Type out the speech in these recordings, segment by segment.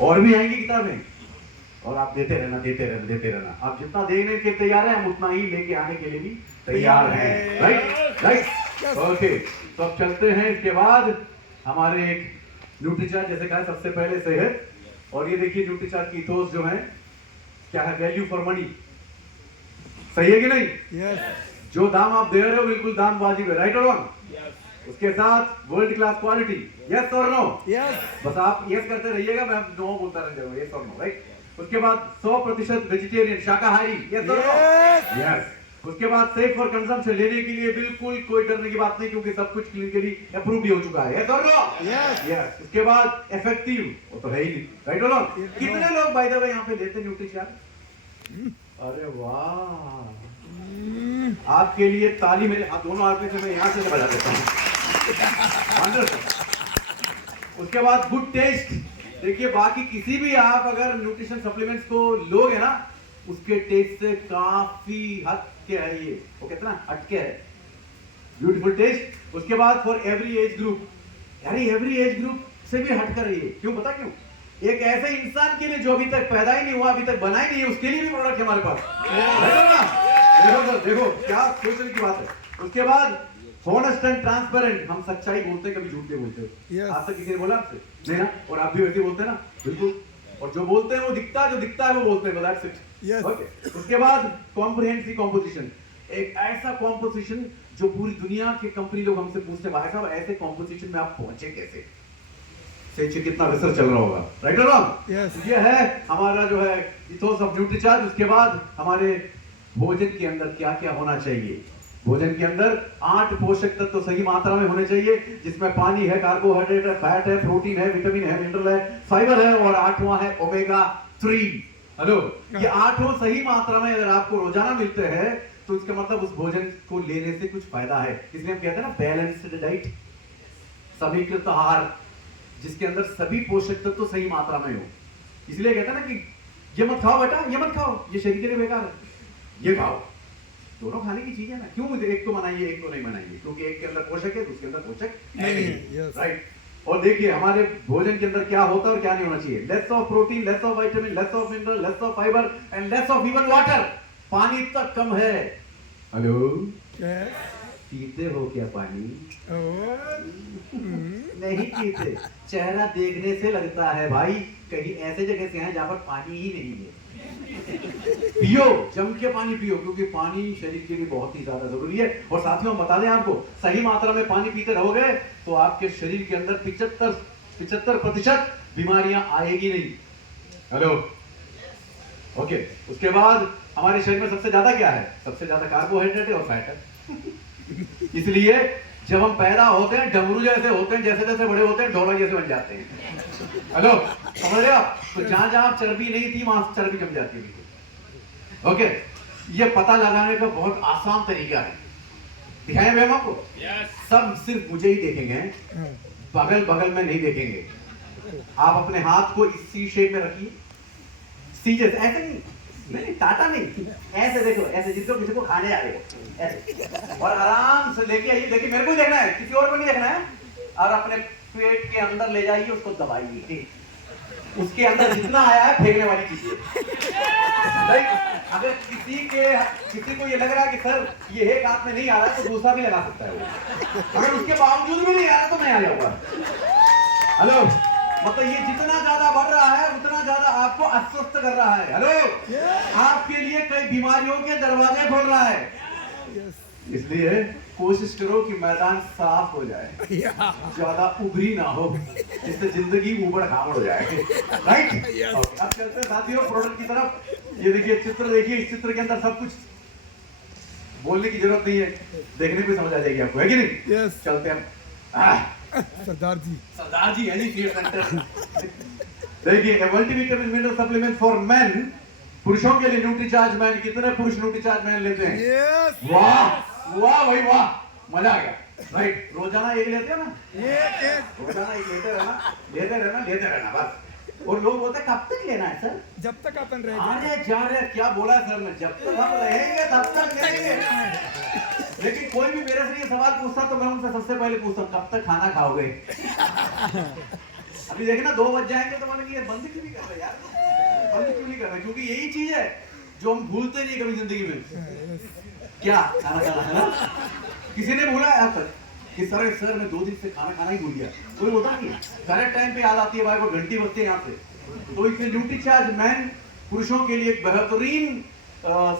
और भी आएंगी किताबें, और आप देते रहना देते रहना देते रहना। आप जितना देने के तैयार हैं, हम उतना ही लेके आने के लिए भी तैयार हैं। Right right, okay. तो अब चलते हैं। इसके बाद हमारे एक न्यूट्रीचार्ट, जैसे कहा सबसे पहले सेहत, और ये देखिए न्यूट्रीचार्ट की इथोस जो है क्या है, वैल्यू फॉर मनी। सही है कि नहीं? यस। जो दाम आप दे रहे हो बिल्कुल दाम वाजिब है। राइट और रॉन्ग? उसके साथ वर्ल्ड क्लास क्वालिटी। यस और नो? यस। बस आप यस करते रहिएगा, मैं नो बोलता रहूंगा। यस और नो, राइट। उसके बाद 100% वेजिटेरियन, शाकाहारी। यस और नो? यस। उसके बाद सेफ फॉर कंजम्पशन, लेने के लिए बिल्कुल कोई डरने की बात नहीं, क्योंकि सब कुछ क्लिनिकली अप्रूव भी हो चुका है। यस और नो? यस। यस। उसके बाद इफेक्टिव, वो तो है ही नहीं। राइट और रॉन्ग? कितने लोग बाय द वे यहाँ पे लेते हैं न्यूट्रीचार्ट? अरे वाह, आपके लिए ताली मेरे हाथ दोनों हाथ में से मैं यहां से बजा देता हूं। उसके बाद गुड टेस्ट। देखिए बाकी किसी भी आप अगर न्यूट्रिशन सप्लीमेंट्स को लोगे ना, उसके टेस्ट से काफी हट के है ये। वो कितना हटके है, ब्यूटीफुल टेस्ट। उसके बाद फॉर एवरी एज ग्रुप, यानी एवरी एज ग्रुप से भी हट कर रही है। क्यों, पता क्यों? एक ऐसे इंसान के लिए जो अभी तक पैदा ही नहीं हुआ, अभी तक बना ही नहीं है, उसके लिए भी प्रोडक्ट है हमारे पास। देखो सर, देखो क्या सोचने की बात है। उसके बाद हॉनेस्ट एंड ट्रांसपेरेंट, हम सच्चाई बोलते हैं, कभी झूठ नहीं बोलते। आज तक किसी ने बोला आपसे? नहीं ना? और आप भी वैसे बोलते हैं ना? बिल्कुल। और जो बोलते हैं वो दिखता है, जो दिखता है वो बोलते हैं। That's it. ओके। उसके बाद कॉम्प्रिहेंसिव कॉम्पोजिशन, एक ऐसा कॉम्पोजिशन जो पूरी दुनिया के कंपनी लोग हमसे पूछते हैं, भाई साहब ऐसे कॉम्पोजिशन में आप पहुंचे कैसे? कितना रिसर्च चल रहा होगा। राइट और रॉन्ग? यस। ये है हमारा जो है इथोस ऑफ न्यूट्रीचार्ज। उसके बाद हमारे भोजन के अंदर क्या क्या होना चाहिए। भोजन के अंदर 8 पोषक तत्व तो सही मात्रा में होने चाहिए, जिसमें पानी है, कार्बोहाइड्रेट है, फैट है, प्रोटीन है, विटामिन है, मिनरल है, फाइबर है, और 8वां है ओमेगा 3। हेलो, ये 8 सही मात्रा में अगर आपको रोजाना मिलते हैं तो इसका मतलब उस भोजन को लेने से कुछ फायदा है। इसलिए हम कहते हैं ना बैलेंस्ड डाइट, समीकृत आहार, जिसके अंदर सभी पोषक तत्व तो सही मात्रा में हो। इसलिए कहते हैं ना कि ये मत खाओ बेटा, ये मत खाओ, ये शरीर के लिए बेकार है, ये खाओ। दोनों खाने की चीज है ना, क्यों एक को मनाइए एक को नहीं मनाइए? क्योंकि एक के अंदर पोषक है, दूसरे के अंदर पोषक नहीं। राइट। और देखिए हमारे भोजन के अंदर क्या होता है और क्या नहीं होना चाहिए। Less of protein, less of vitamin, less of mineral, less of fibre and less of even water. पानी तक कम है। हेलो, पीते हो क्या पानी? नहीं पीते। चेहरा देखने से लगता है भाई कहीं ऐसे जगह से हैं जहां पर पानी ही नहीं है। पियो, जम के पानी पियो, क्योंकि पानी शरीर के लिए बहुत ही ज्यादा जरूरी है। और साथियों हम बता दें आपको, सही मात्रा में पानी पीते रहोगे तो आपके शरीर के अंदर 75% बीमारियां आएगी नहीं। Hello, okay. उसके बाद हमारे शरीर में सबसे ज्यादा क्या है? सबसे ज्यादा कार्बोहाइड्रेट और फैट है। इसलिए जब हम पैदा होते हैं डमरू जैसे होते हैं, जैसे जैसे बड़े होते हैं ढोलक जैसे बन जाते हैं। हेलो, समझ रहे हो आप? तो जहां जहां चर्बी नहीं थी वहां चर्बी जम जाती है। ओके, ये पता लगाने का बहुत आसान तरीका है। दिखाएं हम आपको? सब सिर्फ मुझे ही देखेंगे, बगल बगल में नहीं देखेंगे। आप अपने हाथ को इस सी शेप में रखिए, सी जैसे, ऐसे नहीं, टाटा नहीं, ऐसे देखो, ऐसे जिसको किसी को खाने आ रहे हो ऐसे, और आराम से लेके आइए। देखिए मेरे को ही देखना है, किसी और को नहीं देखना है। और अपने पेट के अंदर ले जाइए, उसको दबाइए। उसके अंदर जितना आया है फेंकने वाली चीज है। अगर किसी को ये लग रहा है कि सर ये एक हाथ में नहीं आ रहा है तो दूसरा भी लगा सकता है वो। अगर उसके बावजूद भी नहीं आ रहा तो मैं आ जाऊंगा। हेलो, मतलब ये जितना ज्यादा बढ़ रहा है उतना ज्यादा आपको अस्वस्थ कर रहा है। हेलो, आपके लिए कई बीमारियों के दरवाजे खोल रहा है। इसलिए कोशिश करो कि मैदान साफ हो जाए, ज्यादा उभरी ना हो, जिससे जिंदगी ऊबड़ खाबड़ हो जाए। राइट। अब चलते हैं साथियों प्रोडक्ट की तरफ। ये देखिए चित्र, देखिए इस चित्र के अंदर सब कुछ बोलने की जरूरत नहीं है, देखने पे समझ आ जाएगी आपको, है कि नहीं? चलते हैं सरदार जी है जी फीड सेंटर। देखिए multivitamin mineral supplement for main, पुरुषों के लिए न्यूट्रीचार्ज मैन। कितने पुरुष न्यूट्रीचार्ज मैन लेते हैं? वाह वाह भाई वाह, मजा आ गया। राइट, रोजाना एक लेते हैं ना? रोजाना एक लेते रहना बस। और लोग बोलते हैं कब तक लेना है सर? जब तक अपन रह अरे जा रहे क्या बोला है सर ने? जब तक हम रहेंगे तब तक लेंगे। लेकिन कोई भी मेरे से ये सवाल पूछता तो मैं उनसे सबसे पहले पूछता कब तक खाना खाओगे? अभी देखना 2 बज जाएंगे तो बोलेंगे ये बंद क्यों नहीं कर रहे यार, बंद क्यों नहीं कर रहे, क्योंकि यही चीज है जो हम भूलते नहीं कभी जिंदगी में। क्या खाना खाना है ना, किसी ने बोला है आप कि सर मैं 2 दिन से खाना खाना ही भूल गया, कोई होता नहीं है, करेक्ट टाइम पे याद आती है भाई, वो घंटी बजती है यहाँ से। तो इसलिए न्यूट्रीचार्ज मैन पुरुषों के लिए एक बेहतरीन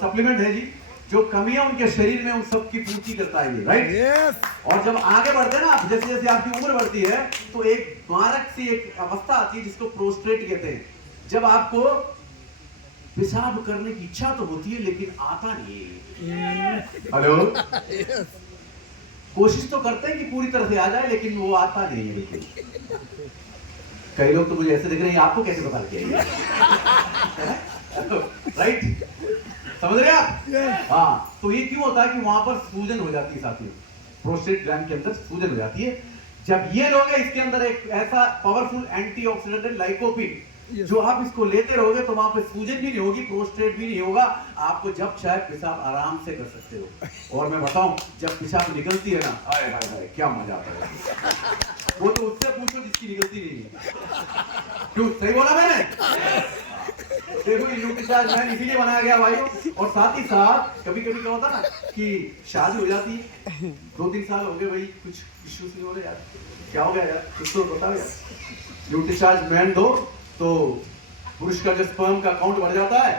सप्लीमेंट है जी, जो कमियां उनके शरीर में उन सब की पूर्ति करता है ये, राइट। Yes. और जब आगे बढ़ते हैं ना आप, जैसे जैसे आपकी उम्र बढ़ती है तो एक मारक सी एक अवस्था आती है जिसको प्रोस्ट्रेट कहते हैं, जब आपको पेशाब करने की इच्छा तो होती है लेकिन आता नहीं। हेलो, कोशिश तो करते हैं कि पूरी तरह से आ जाए लेकिन वो आता नहीं है बिल्कुल। कई लोग तो मुझे ऐसे देख रहे हैं, आपको कैसे पता किया राइट, समझ रहे हैं आप? हाँ, तो ये क्यों होता है कि वहां पर सूजन हो जाती है साथियों, प्रोस्टेट ग्लैंड के अंदर सूजन हो जाती है। जब ये लोग हैं, इसके अंदर एक ऐसा पावरफुल एंटीऑक्सीडेंट है लाइकोपिन, जो आप इसको लेते रहोगे तो वहां पे सूजन भी नहीं होगी, प्रोस्टेट भी नहीं होगा, आपको जब चाहे पेशाब आराम से कर सकते हो। और मैं बताऊं, जब पेशाब निकलती है ना, आए हाय हाय क्या मजा आता है, वो तो उससे पूछो जिसकी निकलती नहीं है। क्यों, सही बोला मैंने? देखो न्यूट्रीचार्ज मैन इसीलिए बनाया गया भाई। और साथ ही साथ कभी कभी क्या होता ना कि शादी हो जाती है, 2-3 साल हो गए भाई, कुछ इश्यूज नहीं हो रहे यार, क्या हो गया यार, कुछ तो बताओ यार। न्यूट्रीचार्ज मैन दो तो पुरुष का जो स्पर्म का काउंट बढ़ जाता है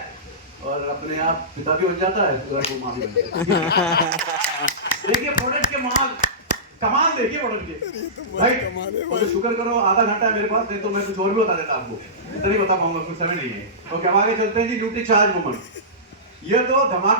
और अपने आप पिता भी बन जाता है और वो मां भी बन जाती है। देखिए प्रोडक्ट के माल कमाल, देखिए प्रोडक्ट के भाई, मुझे शुक्र करो आधा घंटा है मेरे पास, नहीं तो मैं कुछ और भी बता देता आपको, इतना ही बता पाऊंगा, कुछ समय नहीं है। तो क्या आगे चलते हैं जी, न्यूट्रीचार्ज वुमन, ये तो धमाका